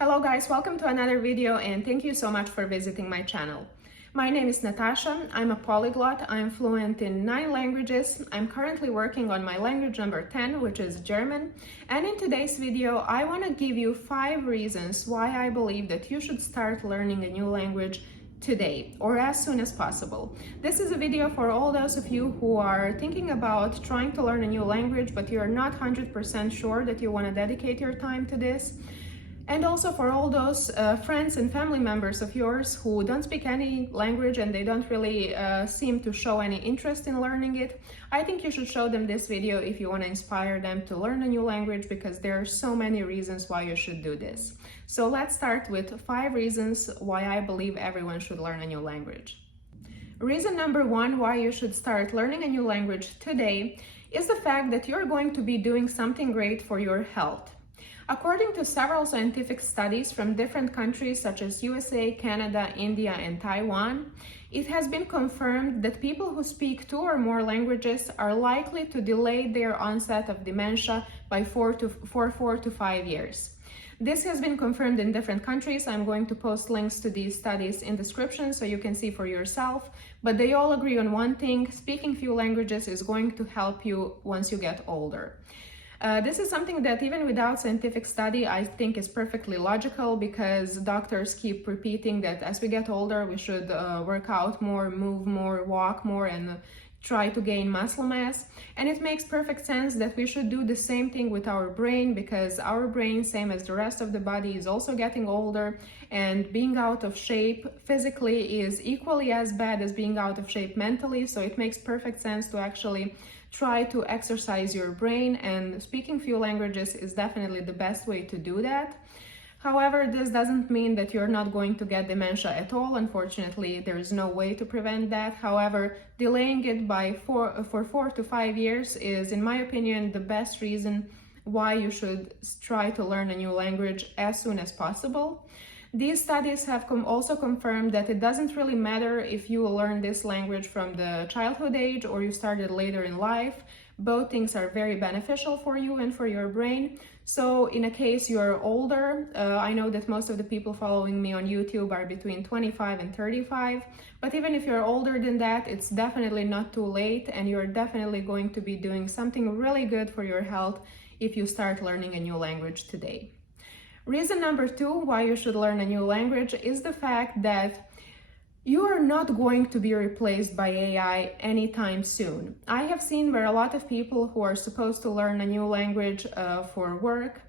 Hello guys, welcome to another video and thank you so much for visiting my channel. My name is Natasha, I'm a polyglot, I'm fluent in 9 languages. I'm currently working on my language number 10, which is German. And in today's video, I want to give you 5 reasons why I believe that you should start learning a new language today or as soon as possible. This is a video for all those of you who are thinking about trying to learn a new language, but you're not 100% sure that you want to dedicate your time to this. And also for all those friends and family members of yours who don't speak any language and they don't really seem to show any interest in learning it. I think you should show them this video if you want to inspire them to learn a new language, because there are so many reasons why you should do this. So let's start with 5 reasons why I believe everyone should learn a new language. Reason number 1 why you should start learning a new language today is the fact that you're going to be doing something great for your health. According to several scientific studies from different countries such as USA, Canada, India, and Taiwan, it has been confirmed that people who speak 2 or more languages are likely to delay their onset of dementia by 4 to 5 years. This has been confirmed in different countries. I'm going to post links to these studies in the description so you can see for yourself, but they all agree on one thing: speaking few languages is going to help you once you get older. This is something that even without scientific study, I think is perfectly logical, because doctors keep repeating that as we get older, we should work out more, move more, walk more, and try to gain muscle mass. And it makes perfect sense that we should do the same thing with our brain, because our brain, same as the rest of the body, is also getting older, and being out of shape physically is equally as bad as being out of shape mentally. So it makes perfect sense to actually try to exercise your brain, and speaking few languages is definitely the best way to do that. However, this doesn't mean that you're not going to get dementia at all. Unfortunately, there is no way to prevent that. However, delaying it by 4 to 5 years is, in my opinion, the best reason why you should try to learn a new language as soon as possible. These studies have also confirmed that it doesn't really matter if you learn this language from the childhood age or you started later in life. Both things are very beneficial for you and for your brain. So in a case you're older, I know that most of the people following me on YouTube are between 25 and 35, but even if you're older than that, it's definitely not too late, and you're definitely going to be doing something really good for your health if you start learning a new language today. Reason number 2 why you should learn a new language is the fact that you are not going to be replaced by AI anytime soon. I have seen where a lot of people who are supposed to learn a new language for work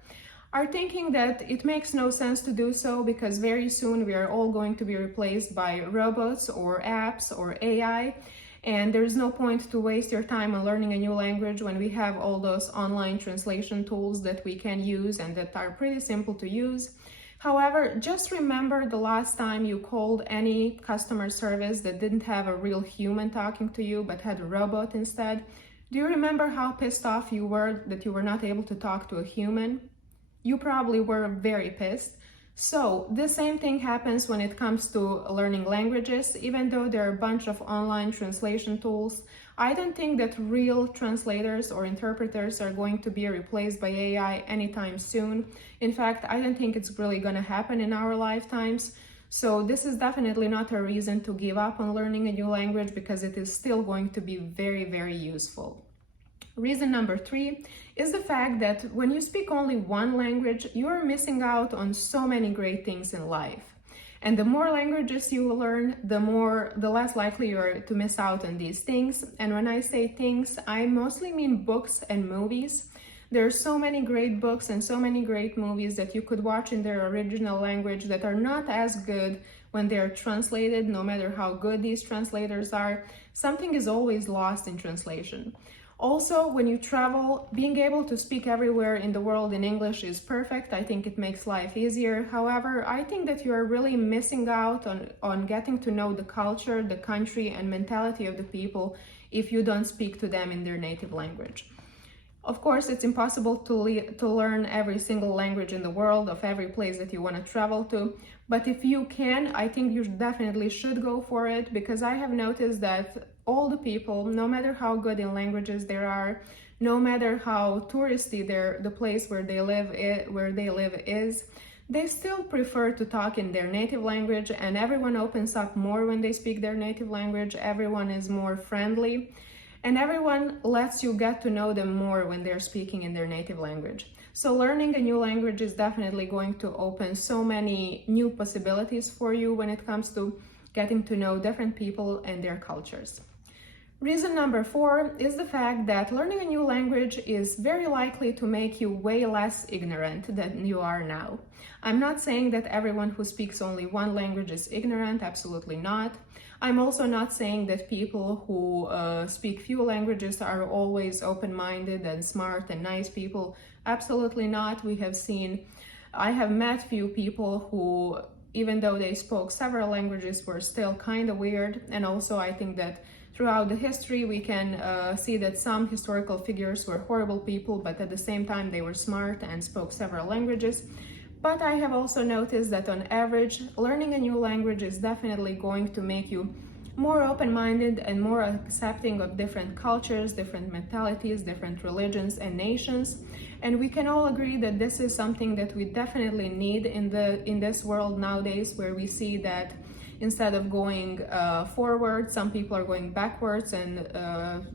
are thinking that it makes no sense to do so, because very soon we are all going to be replaced by robots or apps or AI. And there's no point to waste your time on learning a new language when we have all those online translation tools that we can use and that are pretty simple to use. However, just remember the last time you called any customer service that didn't have a real human talking to you but had a robot instead. Do you remember how pissed off you were that you were not able to talk to a human? You probably were very pissed. So the same thing happens when it comes to learning languages. Even though there are a bunch of online translation tools, I don't think that real translators or interpreters are going to be replaced by AI anytime soon. In fact, I don't think it's really going to happen in our lifetimes. So this is definitely not a reason to give up on learning a new language, because it is still going to be very, very useful. Reason number 3 is the fact that when you speak only one language, you are missing out on so many great things in life. And the more languages you learn, the less likely you are to miss out on these things. And when I say things, I mostly mean books and movies. There are so many great books and so many great movies that you could watch in their original language that are not as good when they are translated. No matter how good these translators are, something is always lost in translation. Also, when you travel, being able to speak everywhere in the world in English is perfect. I think it makes life easier. However, I think that you are really missing out on getting to know the culture, the country, and mentality of the people if you don't speak to them in their native language. Of course, it's impossible to learn every single language in the world of every place that you want to travel to. But if you can, I think you definitely should go for it, because I have noticed that all the people, no matter how good in languages they are, no matter how touristy the place where they live is, They still prefer to talk in their native language, and everyone opens up more when they speak their native language. Everyone is more friendly, and everyone lets you get to know them more when they're speaking in their native language. So learning a new language is definitely going to open so many new possibilities for you when it comes to getting to know different people and their cultures. Reason number 4 is the fact that learning a new language is very likely to make you way less ignorant than you are now. I'm not saying that everyone who speaks only one language is ignorant, absolutely not. I'm also not saying that people who speak few languages are always open-minded and smart and nice people. Absolutely not. I have met few people who, even though they spoke several languages, were still kind of weird. And also I think that throughout the history, we can see that some historical figures were horrible people, but at the same time, they were smart and spoke several languages. But I have also noticed that on average, learning a new language is definitely going to make you more open-minded and more accepting of different cultures, different mentalities, different religions and nations. And we can all agree that this is something that we definitely need in this world nowadays, where we see that instead of going forward, some people are going backwards and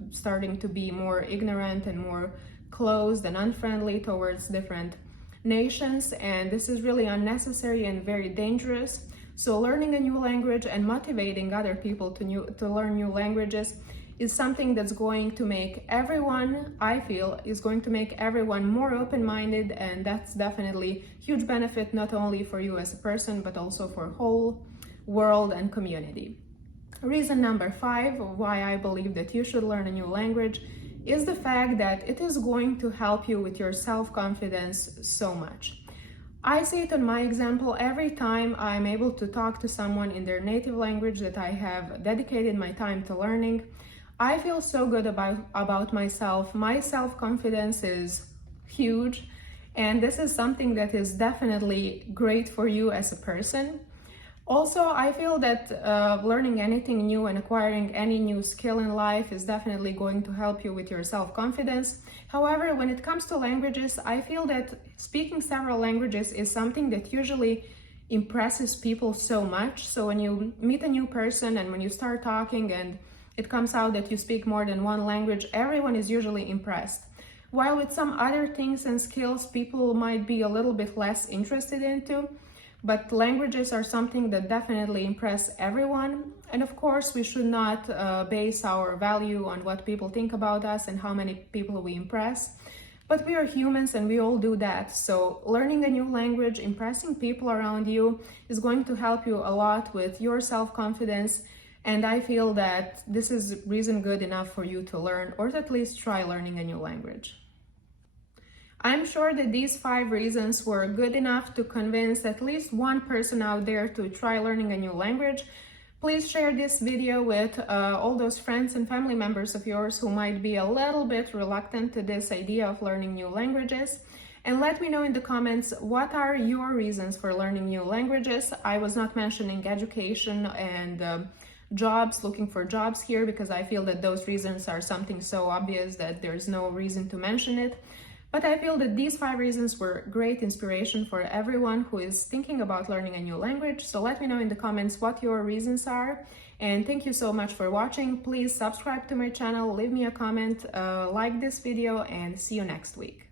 starting to be more ignorant and more closed and unfriendly towards different nations. And this is really unnecessary and very dangerous. So learning a new language and motivating other people to learn new languages is something that's going to make everyone, I feel, is going to make everyone more open-minded, and that's definitely huge benefit not only for you as a person, but also for whole world and community. Reason number 5 why I believe that you should learn a new language is the fact that it is going to help you with your self-confidence so much. I see it on my example. Every time I'm able to talk to someone in their native language that I have dedicated my time to learning, I feel so good about myself. My self-confidence is huge, and this is something that is definitely great for you as a person. Also, I feel that learning anything new and acquiring any new skill in life is definitely going to help you with your self-confidence. However, when it comes to languages, I feel that speaking several languages is something that usually impresses people so much. So when you meet a new person and when you start talking and it comes out that you speak more than one language, everyone is usually impressed. While with some other things and skills, people might be a little bit less interested into. But languages are something that definitely impress everyone. And of course, we should not base our value on what people think about us and how many people we impress. But we are humans and we all do that. So learning a new language, impressing people around you is going to help you a lot with your self-confidence. And I feel that this is reason good enough for you to learn, or to at least try learning a new language. I'm sure that these 5 reasons were good enough to convince at least one person out there to try learning a new language. Please share this video with all those friends and family members of yours who might be a little bit reluctant to this idea of learning new languages. And let me know in the comments, what are your reasons for learning new languages? I was not mentioning education and jobs, looking for jobs here, because I feel that those reasons are something so obvious that there's no reason to mention it. But I feel that these 5 reasons were great inspiration for everyone who is thinking about learning a new language. So let me know in the comments what your reasons are. And thank you so much for watching. Please subscribe to my channel, leave me a comment, like this video, and see you next week.